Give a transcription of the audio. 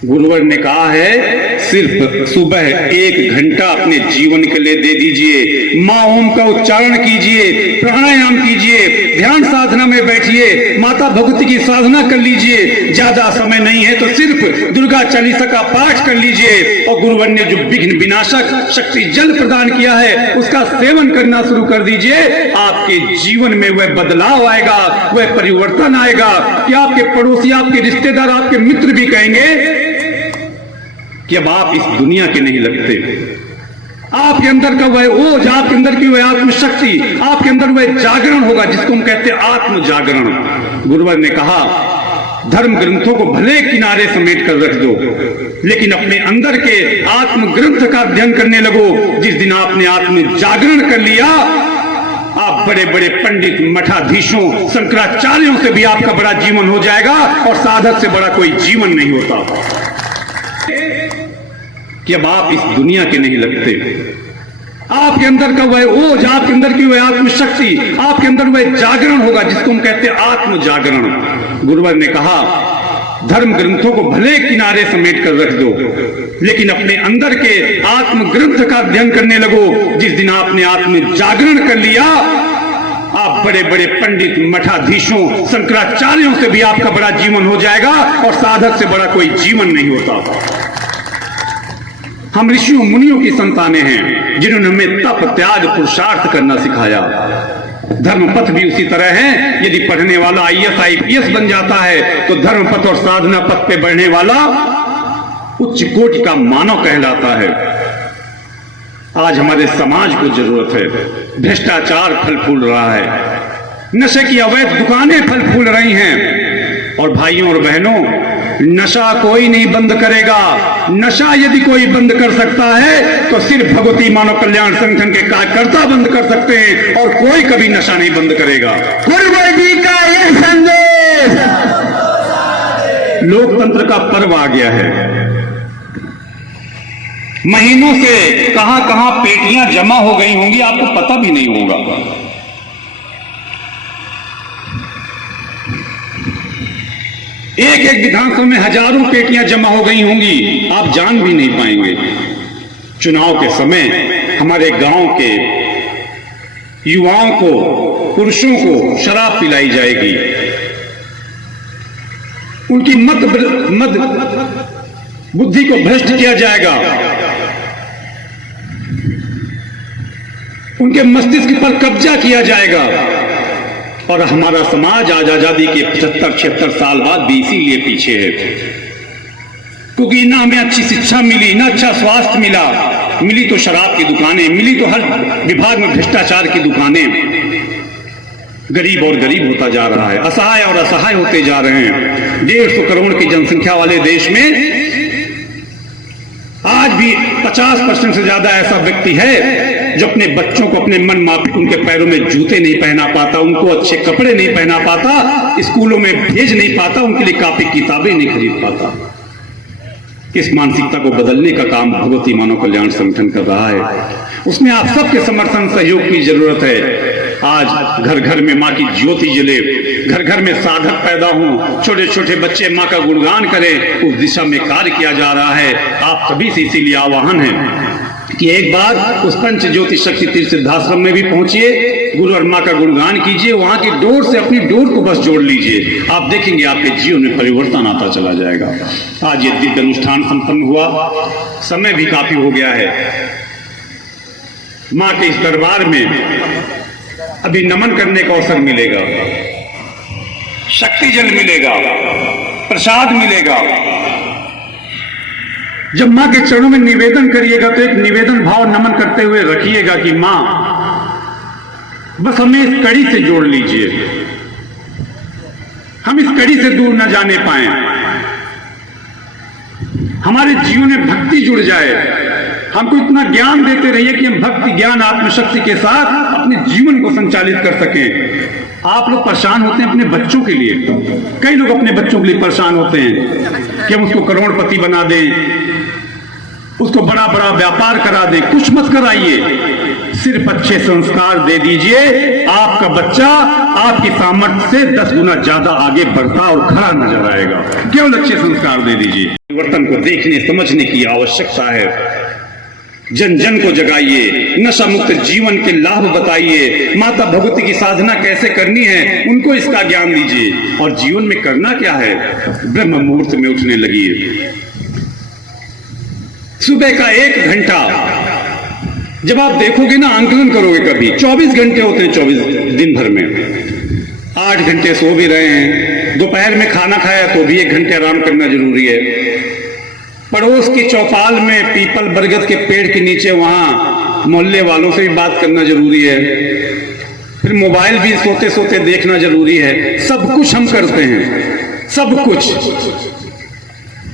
गुरुवर ने कहा है सिर्फ सुबह 1 घंटा अपने जीवन के लिए दे दीजिए। माँ ओम का उच्चारण कीजिए, प्राणायाम कीजिए, ध्यान साधना में बैठिए, माता भगवती की साधना कर लीजिए। ज्यादा समय नहीं है तो सिर्फ दुर्गा चालीसा का पाठ कर लीजिए। और गुरुवर ने जो विघ्न विनाशक शक्ति जल प्रदान किया है उसका सेवन करना शुरू कर दीजिए। आपके जीवन में वह बदलाव आएगा, वह परिवर्तन आएगा कि आपके पड़ोसी, आपके रिश्तेदार, आपके मित्र भी कहेंगे कि अब आप इस दुनिया के नहीं लगते। आपके अंदर का वह ओज, आपके अंदर की वह आत्मशक्ति, आपके अंदर वह जागरण होगा जिसको हम कहते हैं आत्म जागरण। गुरुवर ने कहा धर्म ग्रंथों को भले किनारे समेट कर रख दो, लेकिन अपने अंदर के आत्म ग्रंथ का अध्ययन करने लगो। जिस दिन आपने आत्म जागरण कर लिया, आप बड़े बड़े पंडित, मठाधीशों, शंकराचार्यों से भी आपका बड़ा जीवन हो जाएगा और साधक से बड़ा कोई जीवन नहीं होता कि अब आप इस दुनिया के नहीं लगते। आपके अंदर का वह ओज, आपके अंदर की वह आत्मशक्ति, आपके अंदर वह जागरण होगा जिसको हम कहते हैं आत्म जागरण। गुरुवर ने कहा धर्म ग्रंथों को भले किनारे समेट कर रख दो, लेकिन अपने अंदर के आत्म ग्रंथ का अध्ययन करने लगो। जिस दिन आपने आत्म जागरण कर लिया, आप बड़े बड़े पंडित, मठाधीशों, शंकराचार्यों से भी आपका बड़ा जीवन हो जाएगा और साधक से बड़ा कोई जीवन नहीं होता। हम ऋषियों मुनियों की संतानें हैं जिन्होंने हमें तप, त्याग, पुरुषार्थ करना सिखाया। धर्म पथ भी उसी तरह है। यदि पढ़ने वाला IAS IPS बन जाता है तो धर्म पथ और साधना पथ पे बढ़ने वाला उच्च कोटि का मानव कहलाता है। आज हमारे समाज को जरूरत है। भ्रष्टाचार फल फूल रहा है, नशे की अवैध दुकानें फल फूल रही हैं। और भाइयों और बहनों, नशा कोई नहीं बंद करेगा। नशा यदि कोई बंद कर सकता है तो सिर्फ भगवती मानव कल्याण संगठन के कार्यकर्ता बंद कर सकते हैं, और कोई कभी नशा नहीं बंद करेगा। गुरुवर जी का यह संदेश। लोकतंत्र का पर्व आ गया है। महीनों से कहां कहां पेटियां जमा हो गई होंगी, आपको पता भी नहीं होगा। एक एक विधानसभा में हजारों पेटियां जमा हो गई होंगी, आप जान भी नहीं पाएंगे। चुनाव के समय हमारे गांव के युवाओं को, पुरुषों को शराब पिलाई जाएगी। उनकी मत बुद्धि को भ्रष्ट किया जाएगा। उनके मस्तिष्क पर कब्जा किया जाएगा। और हमारा समाज आज आजादी के 75-76 साल बाद भी इसीलिए पीछे है, क्योंकि ना हमें अच्छी शिक्षा मिली, ना अच्छा स्वास्थ्य मिला। मिली तो शराब की दुकानें, मिली तो हर विभाग में भ्रष्टाचार की दुकानें। गरीब और गरीब होता जा रहा है, असहाय और असहाय होते जा रहे हैं। 150 करोड़ की जनसंख्या वाले देश में आज भी 50% से ज्यादा ऐसा व्यक्ति है जो अपने बच्चों को अपने मन माफिक उनके पैरों में जूते नहीं पहना पाता, उनको अच्छे कपड़े नहीं पहना पाता, स्कूलों में भेज नहीं पाता, उनके लिए कॉपी किताबें नहीं खरीद पाता। इस मानसिकता को बदलने का काम भगवती मानव कल्याण संगठन कर रहा है। उसमें आप सबके समर्थन, सहयोग की जरूरत है। आज घर घर में माँ की ज्योति जले, घर घर में साधक पैदा हों, छोटे छोटे बच्चे माँ का गुणगान करें, उस दिशा में कार्य किया जा रहा है। आप सभी से इसीलिए आह्वान है कि एक बार उस पंच ज्योति शक्ति तीर्थ सिद्धाश्रम में भी पहुंचिए, गुरु और माँ का गुणगान कीजिए, वहां की डोर से अपनी डोर को बस जोड़ लीजिए। आप देखेंगे आपके जीवन में परिवर्तन आता चला जाएगा। आज ये दिव्य अनुष्ठान संपन्न हुआ, समय भी काफी हो गया है। माँ के इस दरबार में अभी नमन करने का अवसर मिलेगा, शक्ति जल मिलेगा, प्रसाद मिलेगा। जब मां के चरणों में निवेदन करिएगा तो एक निवेदन भाव नमन करते हुए रखिएगा कि मां बस हमें इस कड़ी से जोड़ लीजिए, हम इस कड़ी से दूर न जाने पाए, हमारे जीवन में भक्ति जुड़ जाए। हमको इतना ज्ञान देते रहिए कि हम भक्ति, ज्ञान, आत्मशक्ति के साथ अपने जीवन को संचालित कर सकें। आप लोग परेशान होते हैं अपने बच्चों के लिए, कई लोग अपने बच्चों के लिए परेशान होते हैं कि हम उसको करोड़पति बना दें, उसको बड़ा बड़ा व्यापार करा दे, कुछ मत कराइए, सिर्फ अच्छे संस्कार दे दीजिए। आपका बच्चा आपकी सामर्थ्य से 10 गुना ज्यादा आगे बढ़ता और खड़ा नजर आएगा। केवल अच्छे संस्कार दे दीजिए। परिवर्तन को देखने समझने की आवश्यकता है। जन जन को जगाइए, नशा मुक्त जीवन के लाभ बताइए, माता भगवती की साधना कैसे करनी है उनको इसका ज्ञान दीजिए। और जीवन में करना क्या है, ब्रह्म मुहूर्त में उठने लगिए। सुबह का 1 घंटा जब आप देखोगे ना, आंकलन करोगे कभी, 24 घंटे होते हैं 24 दिन भर में। 8 घंटे सो भी रहे हैं, दोपहर में खाना खाया तो भी 1 घंटे आराम करना जरूरी है। पड़ोस की चौपाल में पीपल बरगद के पेड़ के नीचे वहां मोहल्ले वालों से भी बात करना जरूरी है। फिर मोबाइल भी सोते सोते देखना जरूरी है। सब कुछ हम करते हैं, सब कुछ।